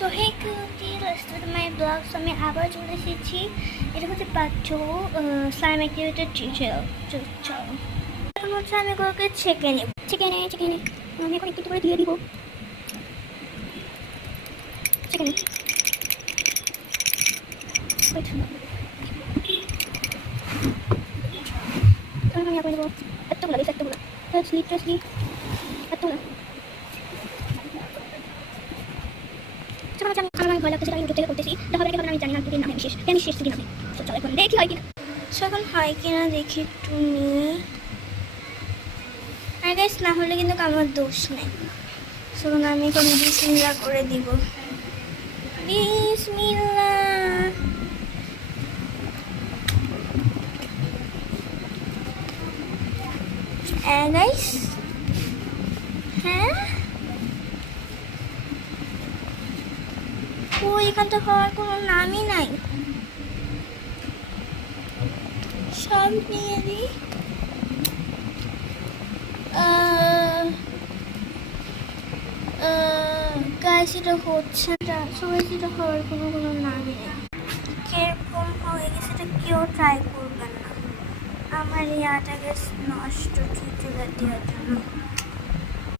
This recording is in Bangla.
So hey cutie, let's to my blog. So আমি আবার চলে এসেছি। এটা হচ্ছে পার্ট 2 স্লাইম অ্যাক্টিভিটির টিউটোরিয়াল। চলো এখন হচ্ছে আমি এগুলোকে ছেঁকে নেব। চিকেনে আমি এখন একটু করে দিয়ে দিব। চিকেনে আমি এখন দেবো এতগুলো, বেশ এতগুলো, লিটারালি এতগুলো। আমার ভয় লাগতেছে, আমি ইউটিউব থেকে করতেছি। এটা হবে কিভাবে আমি জানি না, দুদিন নামে বিশেষ আমি শেষ দিন নামে। তো চলো এখন দেখি হয় কিনা। সো এখন হয় কিনা দেখি একটু নিয়ে। আর গাইস না হলে কিন্তু আমার দোষ নেই। সো আমি এখন বিসমিল্লাহ করে দিব। বিসমিল্লাহ। গাইস হ্যাঁ, ও এখানটা হওয়ার কোনো নামই নাই। সব নিয়ে দিই। গাইস এটা হচ্ছে না, সবাই সেটা হওয়ার কোনো নামই নেই। কিরকম হয়ে গেছে এটা কেউ ট্রাই করবেন না। আমার এই আটা গ্যাস নষ্ট টিউটোরিয়াল দেওয়ার জন্য।